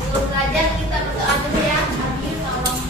sebelum belajar kita berdoa dulu ya. Abi, tolong.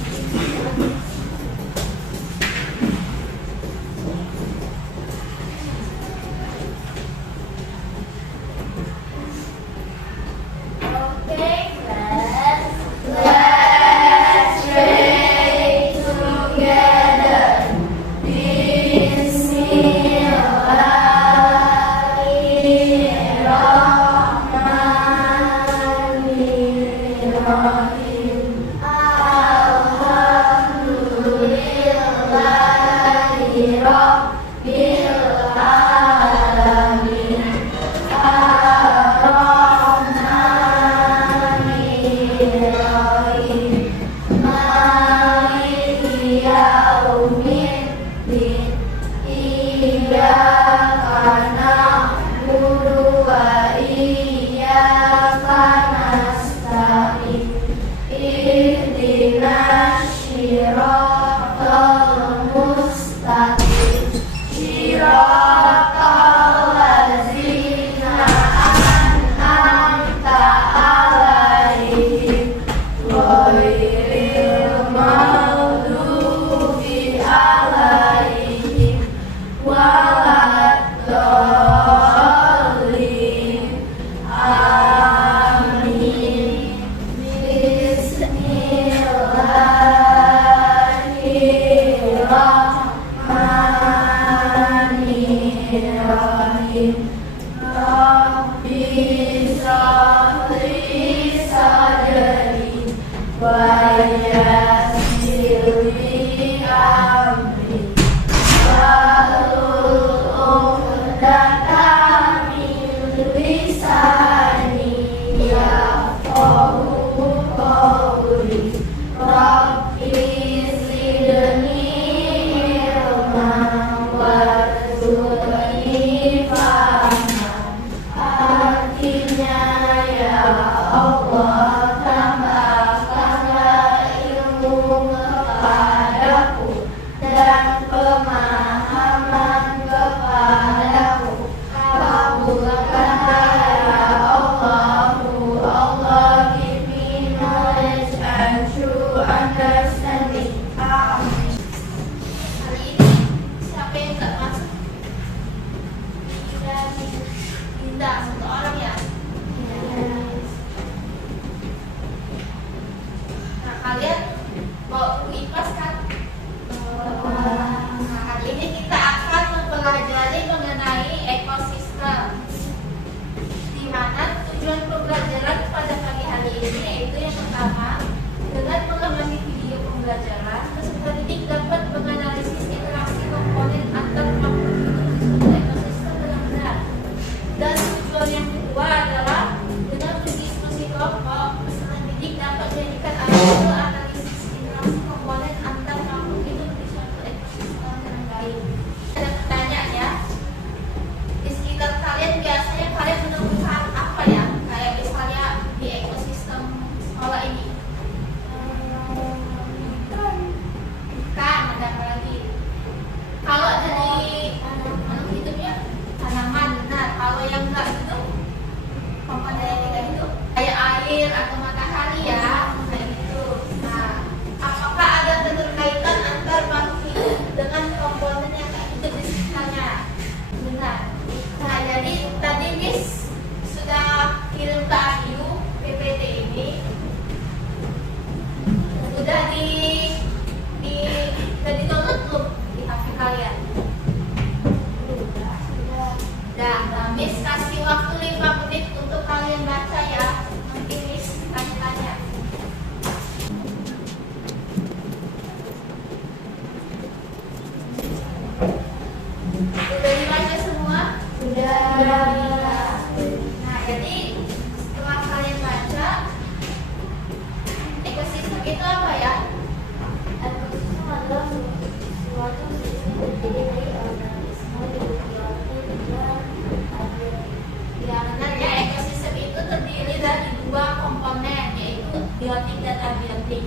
biotik dan abiotik.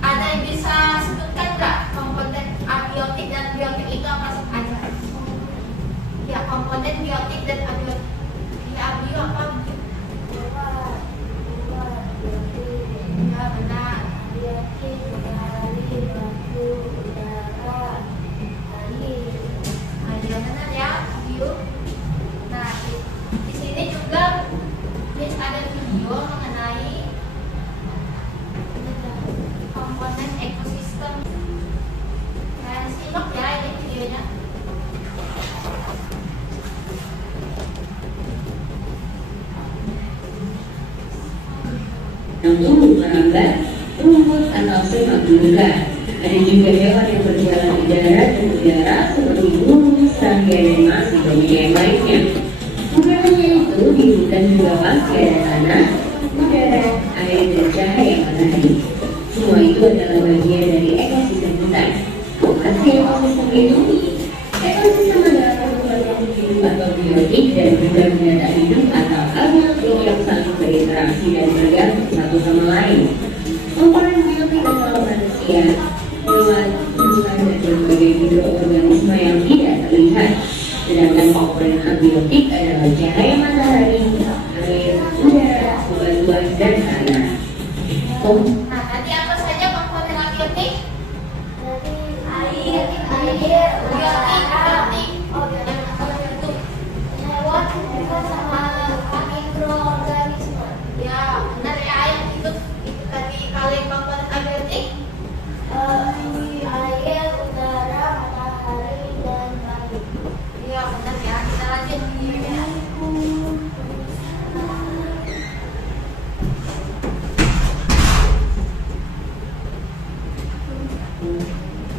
Ada yang bisa sebutkan nggak komponen abiotik dan biotik itu apa saja? Ya, komponen biotik dan abiotik. Ya, abio apa? benar. Abiotik, matahari, batu, udara, air. Nah, yang benar ya, bio. Nah, di sini juga ada video mengenai komponen ekosistem. Nah, simak ya ini videonya. Yang tumbuh merambat, rumput atau semak belukar. Ada juga hewan yang berjalan di darat dan udara seperti burung, serangga, dan masih banyak yang lainnya. Bukan hanya itu, di hutan juga pasti ada tanah, udara, air, dan cahaya matahari. Semua itu adalah bagian dari ekosistem hutan. Apa sih ekosistem itu? Ekosistem adalah kumpulan makhluk hidup atau biotik dan benda-benda tak hidup atau abiotik yang saling berinteraksi dan bergantung satu sama lain. Komponen biotik adalah manusia, hewan, tumbuhan, dan berbagai mikroorganisme yang tidak terlihat. Sedangkan komponen abiotik adalah cahaya matahari, air, udara, batuan, dan tanah. Nah, tadi apa saja komponen abiotik? Air, Biotik. hewan juga sama mikroorganisme. Ya, benar ya, yang itu tadi kalian komponen abiotik. Air, udara, matahari, dan langit. Iya, benar ya. Kita lanjut videonya.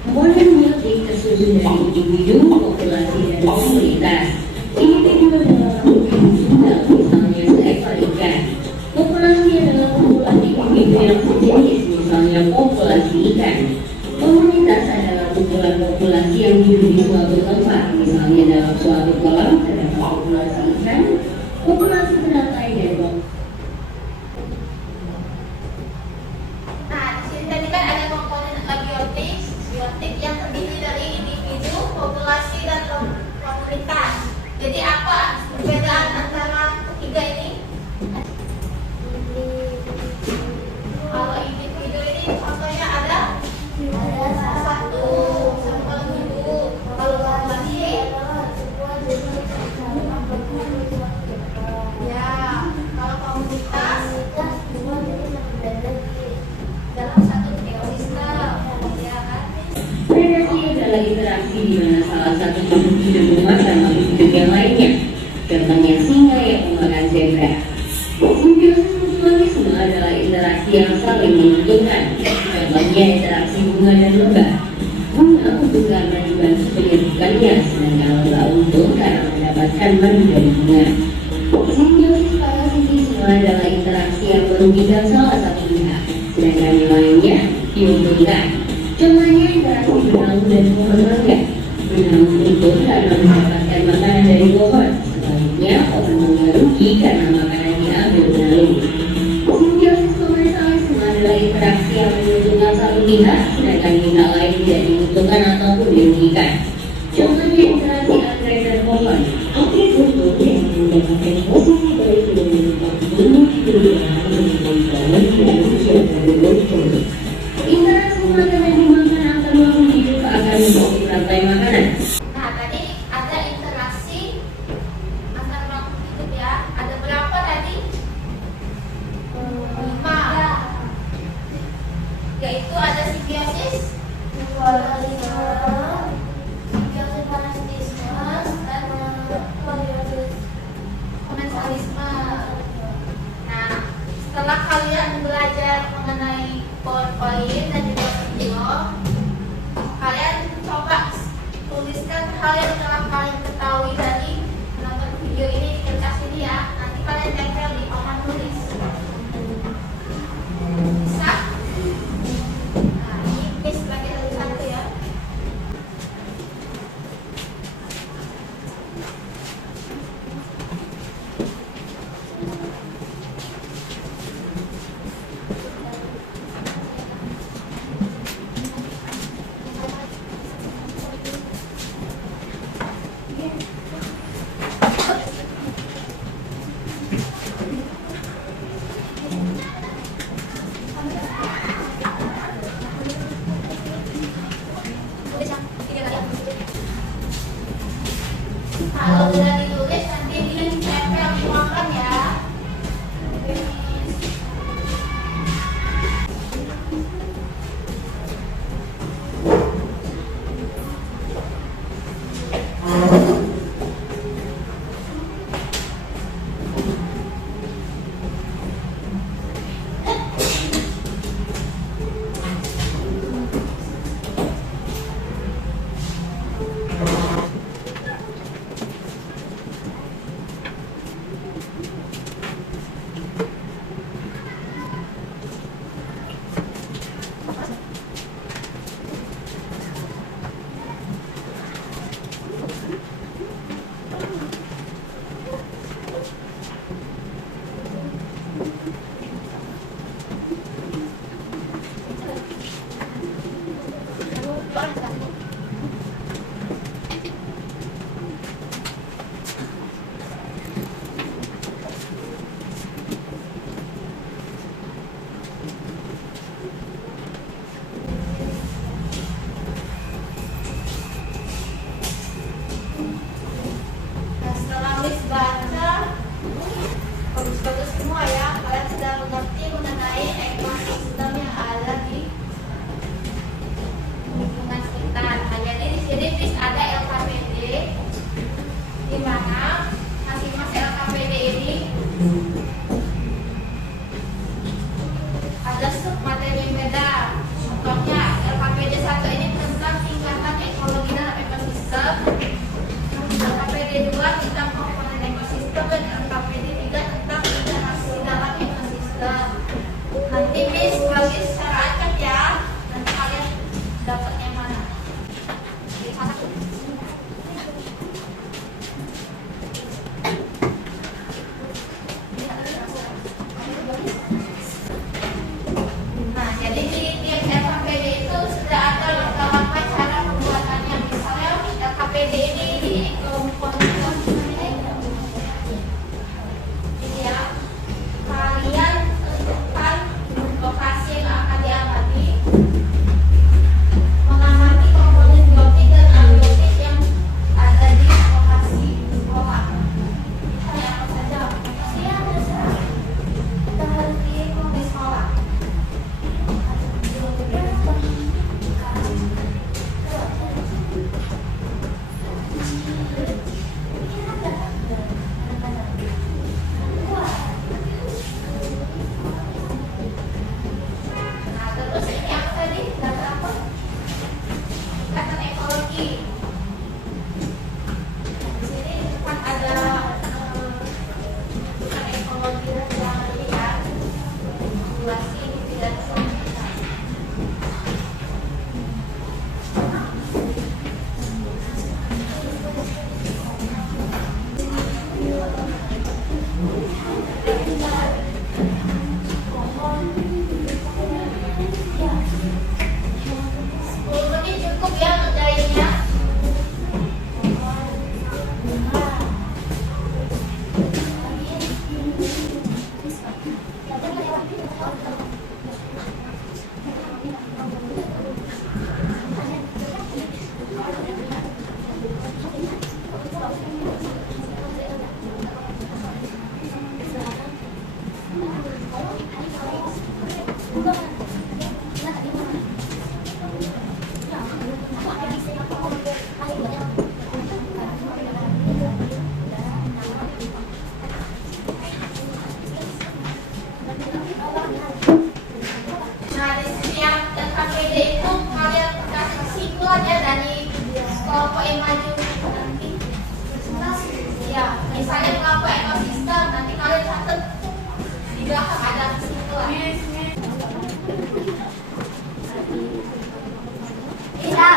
Komponen biotik tersusun dari individu, populasi, dan komunitas. Individu adalah makhluk hidup tunggal, misalnya seekor ikan. Populasi adalah kumpulan individu yang sejenis, misalnya populasi ikan. Komunitas adalah kumpulan populasi yang hidup di suatu tempat, misalnya dalam suatu kolam terdapat populasi ikan, populasi teratai, dan Nah, di sini tadi kan ada komponen abiotik, biotik yang terdiri dari individu, populasi, dan komunitas. Jadi apa perbedaan antara ketiga ini? Kalau individu ini contohnya ada satu hidup. Kalau populasi, ya. Kalau komunitas dalam satu ekosistem, ya kan? Predasi adalah interaksi di mana salah satu makhluk hidup memakan makhluk hidup yang lainnya. Contohnya singa yang memakan zebra. Simbiosis mutualisme adalah interaksi yang saling menguntungkan. Contohnya interaksi bunga dan lebah. Bunga untung karena dibantu penyerbukannya, sedangkan lebah untung karena mendapatkan madu dari bunga. Simbiosis parasitisme adalah interaksi yang merugikan salah satu pihak, sedangkan yang lainnya diuntungkan. Contohnya interaksi benang dan pohon mangga. Benang untung karena mendapatkan makanan dari pohon, sebaliknya pohon mangga rugi karena makanan diambil benalu. Simbiosis komensalisme adalah interaksi yang menguntungkan satu pihak, sedangkan pihak lain tidak diuntungkan ataupun dirugikan. Contohnya interaksi anggrek dan pohon. Anggrek untung yang mendapatkan posisi baik dengan menetap bunyi berubah menjadi pohon dan usia dari pohon. Interaksi makanan dimakan akan makhluk hidup akan membentuk rantai makanan. Nah, tadi ada interaksi antar makhluk hidup ya. Ada berapa tadi? 5. Yaitu ada simbiosis, komensalisme. Nah, setelah kalian belajar mengenai PowerPoint dan juga video, kalian coba tuliskan hal yang telah kalian ketahui dari menonton video ini di kertas ini ya. Nanti kalian tempel di papan tulis. Bisa? Nah, ini miss lagi satu ya. Tipis bagi secara acak ya. Nanti kalian dapat yang mana? Nah, jadi di tiap LKPD itu sudah ada langkah-langkah cara pembuatannya. Misalnya LKPD ini di ini ya, kalian tentukan lokasi yang akan diamati, mengamati komponen biotik dan abiotik yang ada di lokasi sekolah. Misalnya apa saja? Siapa saja? Kita harus di sekolah. Nah, terus ini apa tadi? Data apa? Data ekologi. Di sini kan ada data ekologi yang lihat populasi dan komunitas. Ini cukup ya ngerjainnya. Nah, di sini yang LKPD itu kalian kasih kesimpulan ya dari kelompok yang maju nanti. Ya, misalnya kelompok ekosistem nanti kalian catat di belakang ada kesimpulan. Iya.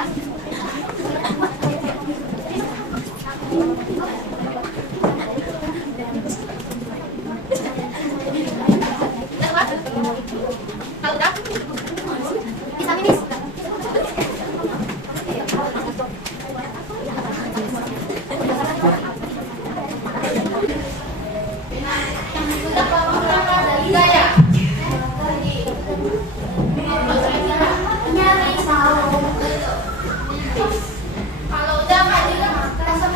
Bisa minis. Yang sudah kelompok berapa ada 3 ya? Nyari saung. Kalau udah maju langsung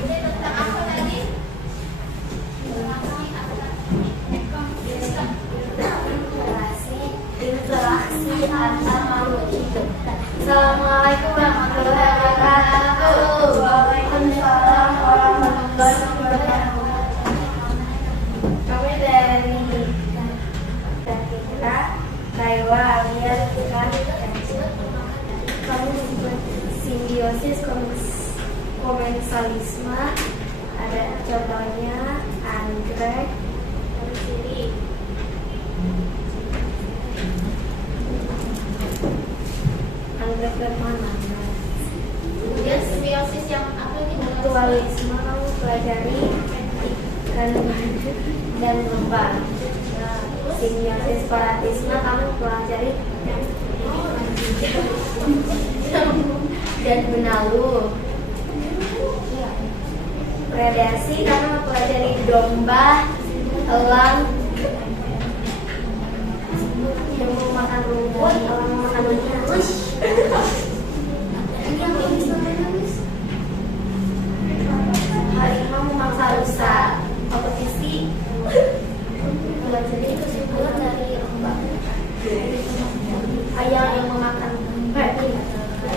ini tentang apa tadi? Interaksi antar makhluk hidup. Assalamualaikum warahmatullahi wabarakatuh. Waalaikumsalam warahmatullahi wabarakatuh. Kami dari kita Kaiwa alias kami disebut simbiosis komensalisme. Ada contohnya anggrek, sini. Anggrek bermana? Kemudian simbiosis yang apa ini? Mutualisme kamu pelajari ikan dan lebah. Simbiosis paratisme kamu pelajari dan benalu. Predasi kamu mempelajari domba, elang yang mau makan rumput, elang mau makan rumput. Harimau memangsa rusa. Kompetisi pelajari kesimpulan dari lomba. Ayam yang memakan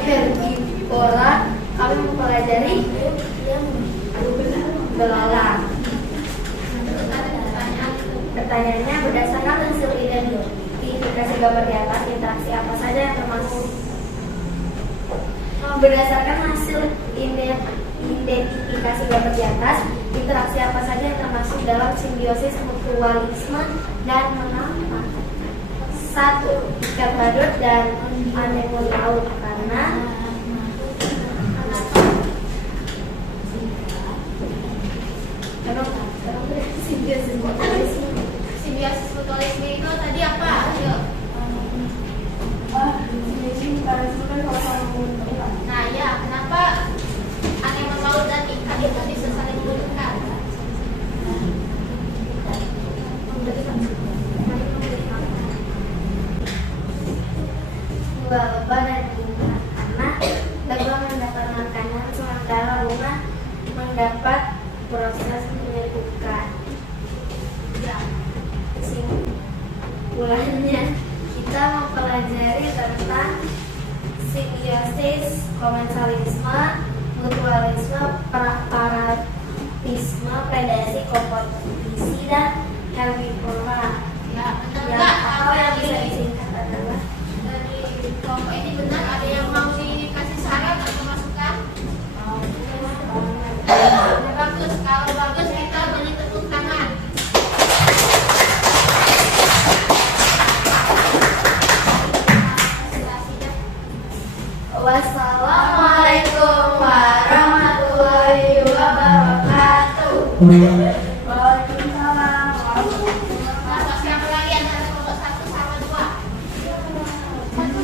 herbivora, kami mempelajari belalang. Terus ada pertanyaan Pertanyaannya, berdasarkan hasil identifikasi gambar di atas, interaksi apa saja yang termasuk? Berdasarkan hasil identifikasi gambar di atas, interaksi apa saja yang termasuk dalam simbiosis mutualisme dan mengapa? 1. Ikat badut dan anemon laut karena simbiosis mutualisme. Simbiosis mutualisme itu tadi apa? Ayo. Nah ya, kenapa anemon laut dan ikan itu bisa saling menguntungkan? Dua, lebah dan bunga karena lebah mendapat makanan sementara bunga mendapat proses penyerbukan. Ya, kesimpulannya kita mempelajari tentang simbiosis, komensalisme, mutualisme, parasitisme, predasi, kompetisi, dan herbivora. Ya, benar Yang nggak? atau yang bisa disingkat adalah Dari kelompok ini benar, ada yang mau dikasih saran atau masukan? Bagus, kalau bagus kita beri tepuk tangan. Wassalamualaikum warahmatullahi wabarakatuh. Waalaikumsalam. Masuk siapa lagi antara kelompok 1 sama 2?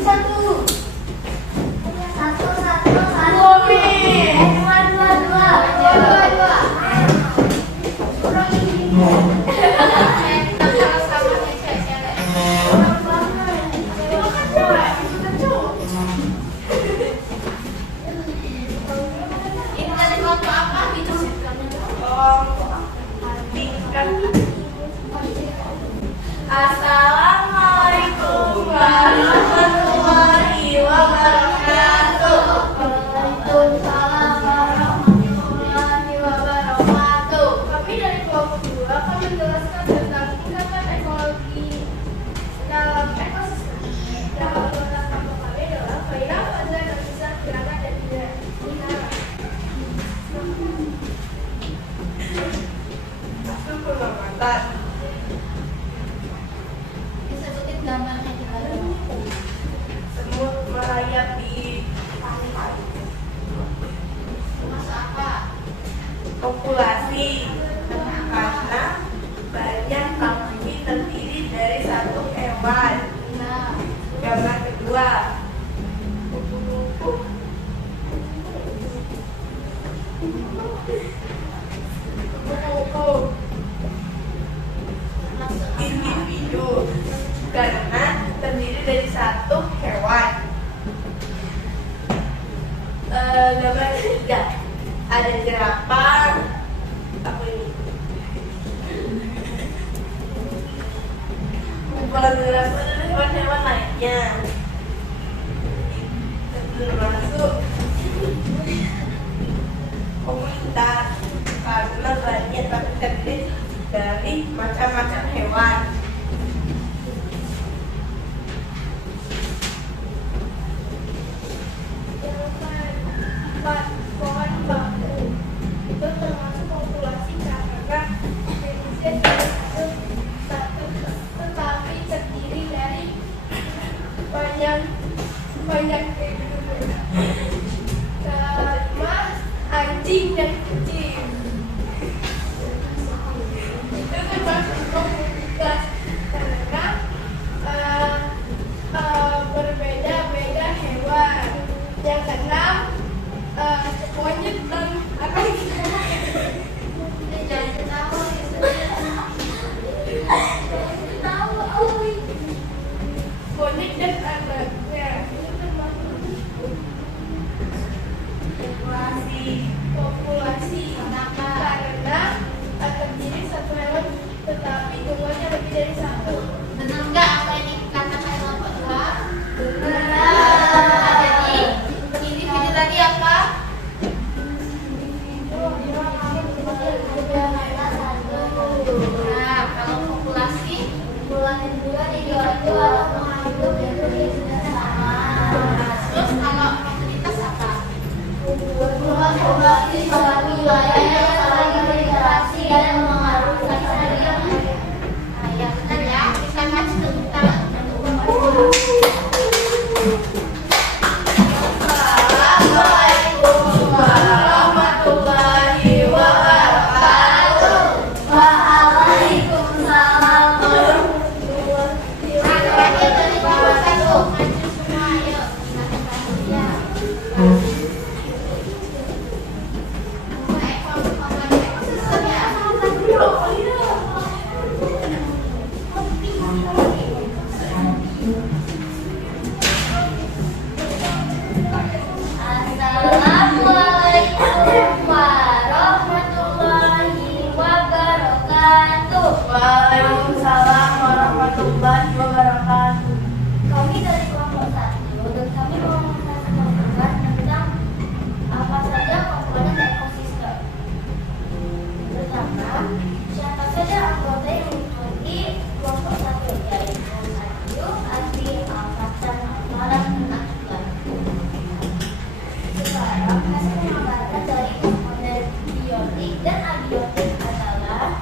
Satu. Dua. Kita harus sama cewek-cewek. Ini dari kelompok apa gitu? Assalamualaikum warahmatullahi wabarakatuh. Waalaikumsalam warahmatullahi wabarakatuh. Kami dari kelompok 2 akan menjelaskan tentang tingkatan ekologi dalam ekosistem. Dalam beberapa kelompok kami adalah Faira, Fazla, Nafisa, Kirana, dan Dinara. Disebutin gambarnya gimana? Semut merayap di pantai. Masuk apa? Populasi karena banyak kami terdiri dari satu hewan. Nah, Gambar kedua, kupu-kupu masuk apa? individu karena terdiri dari satu hewan. Gambar ketiga, ada jerapah. Apa ini? Kumpulan jerapah adalah hewan-hewan lainnya. Termasuk komunitas karena banyak tapi terdiri dari macam-macam hewan. Pohon bambu itu termasuk populasi karena jenisnya tetapi terdiri dari banyak kelima anjing dan kucing. Itu termasuk komunitas karena berbeda-beda hewan. Yang keenam monyet dan apa Jangan ketawa ya. monyet dan anaknya itu termasuk populasi Kenapa? karena terdiri satu hewan tetapi jumlahnya lebih dari satu. Benar nggak apa yang dikatakan kelompok 2? Benar. Jadi individu tadi apa? Nah, kalau populasi warahmatullahi wabarakatuh. Kami dari kelompok 1 dan kami mau menjelaskan tentang apa saja komponen ekosistem. Pertama, siapa saja anggota yang mengikuti kelompok 1 yaitu Ayu, Asti, Alfat, dan Alfaran dan Akbar. Sekarang hasil pengamatan dari komponen biotik dan abiotik adalah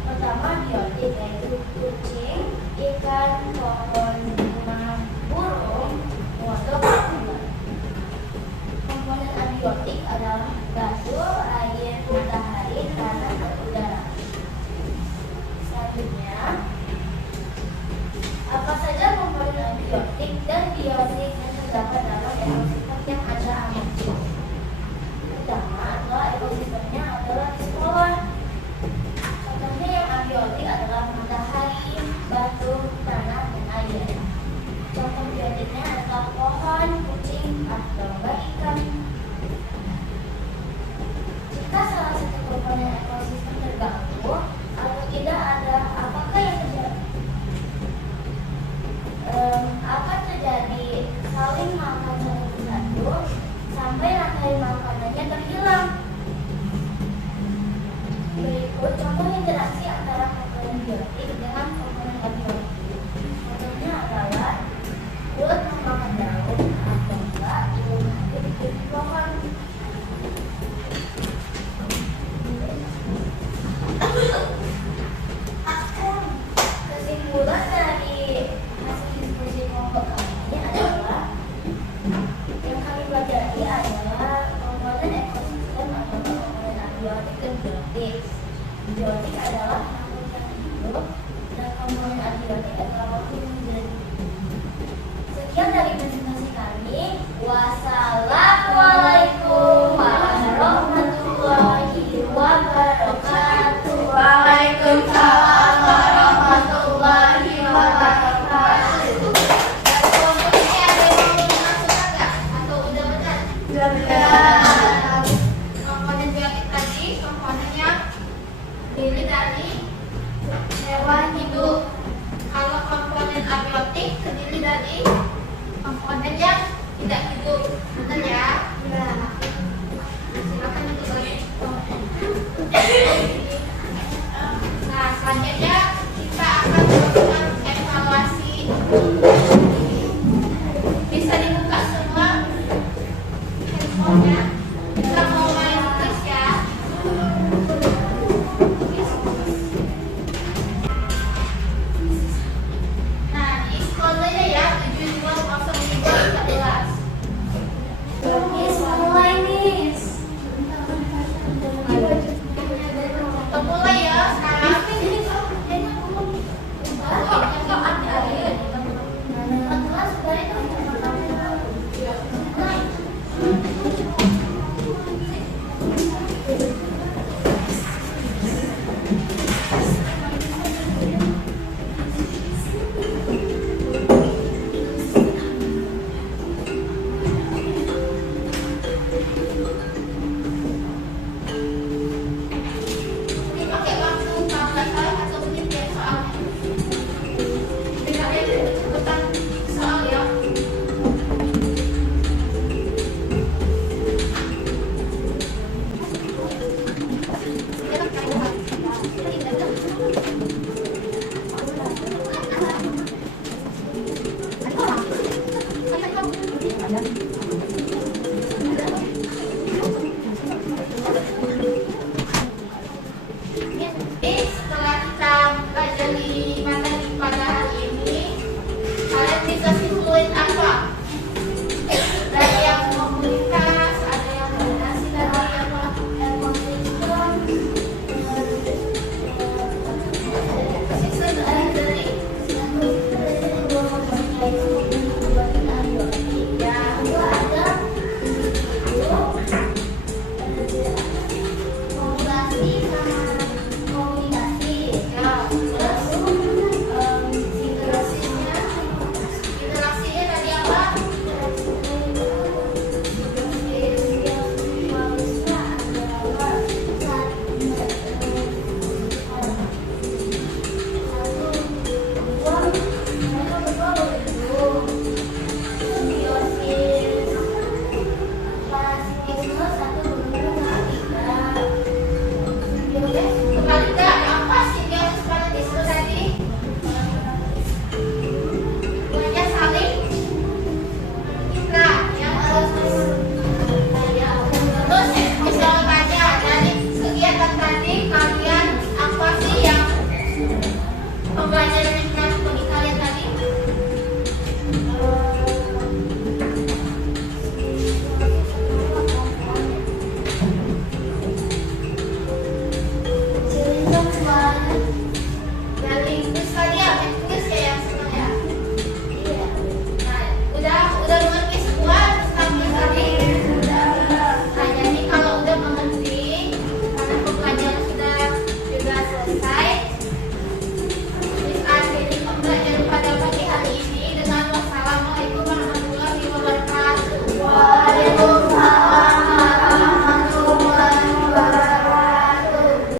pertama biotik yaitu kucing, ikan, pohon, bunga, burung, kodok, dan ular. Komponen abiotik adalah batu, air, matahari, tanah, dan udara. Selanjutnya, apa saja komponen abiotik dan biotik yang terdapat dalam ekosistem yang ada amati? Pertama adalah ekosistemnya adalah di sekolah. Contohnya yang abiotik adalah matahari, batu, tanah, dan air. Contoh biotiknya adalah pohon, kucing, atau ikan. Jika salah satu komponen ekosistem terganggu atau tidak ada, apakah yang terjadi? Akan terjadi saling makan satu sampai rantai makanannya terhilang. Berikut contoh interaksi antara komponen biotik dengan komponen abiotik. Contohnya adalah ulat memakan daun atau enggak burung hantu di pohon. Kesimpulan dari hasil diskusi kelompok kami ini adalah yang kami pelajari adalah komponen ekosistem atau komponen abiotik dan biotik. Biotik adalah makhluk yang hidup dan komponen abiotik adalah makhluk yang